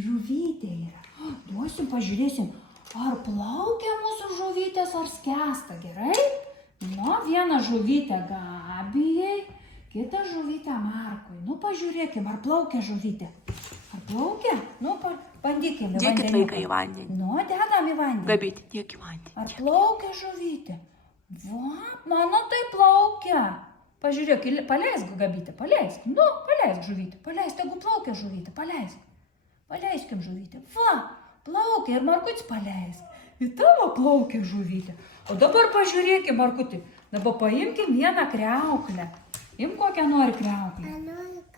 žuvytė yra. Duosim, pažiūrėsim, ar plaukia mūsų žuvytės, ar skęsta, gerai? Nu, vieną žuvytę Gabijai, kitą žuvytę Markui. Nu, pažiūrėkim, ar plaukia žuvytė. Ar plaukia? Nu, bandykim. Dėkit vaiką į vandenį. Nu, dedam į vandenį. Gabytė, dėk į vandenį. Ar plaukia žuvytė? Va, mano tai plaukia. Pažiūrėk, paleisk Gabytę, paleisk. Nu, paleisk žuvytę. Paleisk, tegu plaukia žuvytė, paleisk. Paleiskim žuvytę. Va, plaukia ir Markutis paleisk. Į tavo plaukia žuvytė. O dabar pažiūrėkim, Markutį. Dabar paimkim vieną kriauklę. Im kokią nori kriauklę.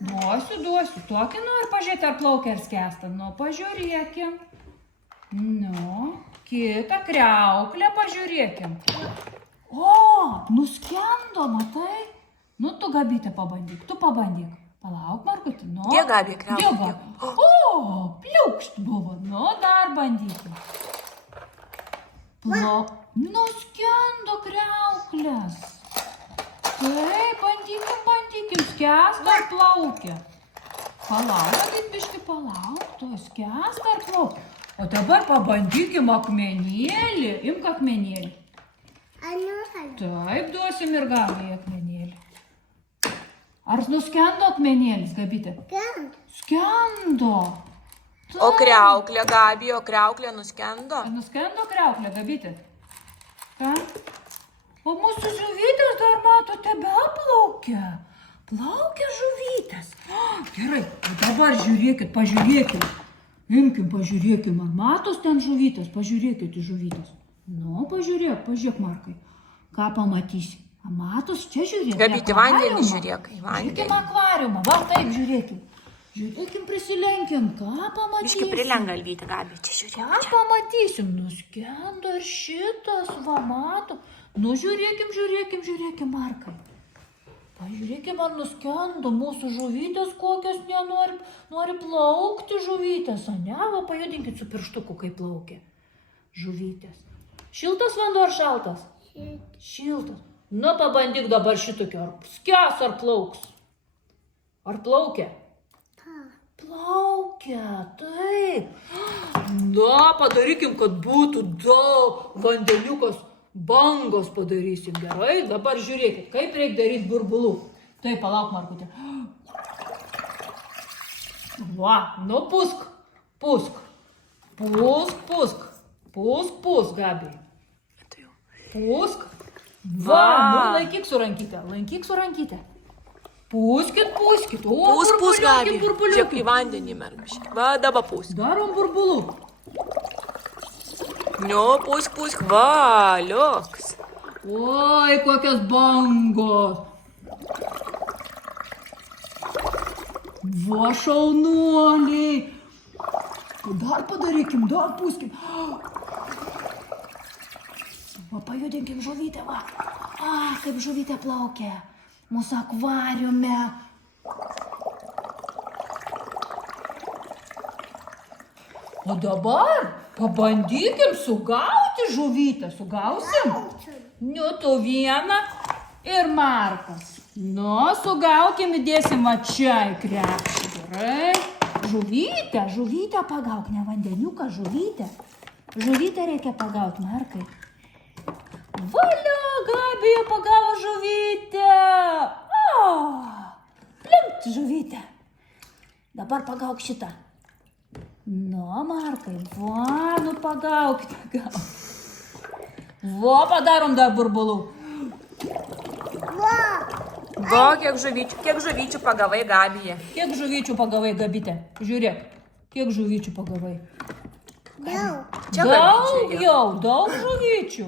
Duosiu. Tokį nori pažiūrėti, ar plaukia, ar skęsta. Nu, pažiūrėkim. Nu, kitą kriauklę pažiūrėkim. O, nuskendo, matai? Nu, tu Gabytė pabandyk, tu pabandyk. Palauk, Markutį, nu. Dėk Gabija kriauklę. O, pliukšt buvo. Nu, dar bandykim. Nuskendo kriauklės. Taip, bandykim, skęsta ar plaukia. Palauk, biški, palauk, tu skęsta ar plaukia. O dabar pabandykim akmenėlį. Imk akmenėlį. Taip, duosim ir Gabijai akmenėlį. Ar nuskendo akmenėlis, Gabytė? Skendo. O kriauklė, Gabija, o kriauklė nuskendo? Ar nuskendo kriauklė, Gabytė? Ką? O mūsų žuvytės dar matote beplaukia. Plaukia žuvytės. Gerai, o dabar žiūrėkit, pažiūrėkit. Imkim, pažiūrėkim, ar matos ten žuvytės? Pažiūrėkit į žuvytės. Nu, pažiūrėk, Markai. Ką pamatysi? Matos, čia žiūrėk. Gabytė, vandenį žiūrėk, į vandenį. Žiūrėkim akvariumą, va taip žiūrėkim. Žiūrėkim, prisilenkim, ką pamatysim. Biški prilenk galvytę, Gabija, čia žiūrėk. Ką pamatysim? Nuskendo ir šitas, va, mato. Nu, žiūrėkim, Markai. Pažiūrėkim, ar nuskendo mūsų žuvytės, kokios nori plaukti žuvytės. O ne, va, pajudinkit su pirštuku, kaip plaukia žuvytės. Šiltas vanduo ar šaltas? Šiltas. Nu, pabandyk dabar šitokio, ar skęs, ar plauks. Ar plaukia? Plaukia, taip. Na, padarykim, kad būtų daug vandeniukos, bangos padarysim, gerai? Dabar žiūrėkit, kaip reikia daryti burbulų. Taip, palauk, Markutė. Va, nu pusk, Gabija. Pusk. Va, nu, laikyk su rankyte. Puskit. O, Pūs, Gabija. burbuliukai. Žiūrėk į vandenį, merbiški. Va, dabar pūs. Darom burbulų. Nu, pūsk, va, liuks. Oi, kokios bangos. Va, šaunuoliai. Dar padarykim, dar pūskim. Va, pajudinkim žuvytę, va. Kaip žuvytė plaukia. Mūsų akvariume. O dabar pabandykim sugauti žuvytę. Sugausim? Nu, tu vieną ir Markas. Nu, sugaukim, įdėsim va čia į krepšį. Gerai. Žuvytę pagauk, ne vandeniuką, žuvytę. Žuvytę reikia pagauti, Markai. Valia, Gabija pagavo žuvytę. Plimt žuvytę. Dabar pagauk šitą. Nu, Markai, va, nu pagaukite. Va, padarom dar burbulų. Va, kiek žuvyčių pagavai, Gabija. Kiek žuvyčių pagavai, Gabytė? Žiūrėk, kiek žuvyčių pagavai. Daug žuvyčių.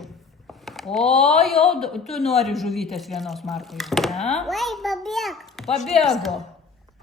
O, jau, tu nori žuvytės vienos, Markai, ne? Pabėg. Pabėgo.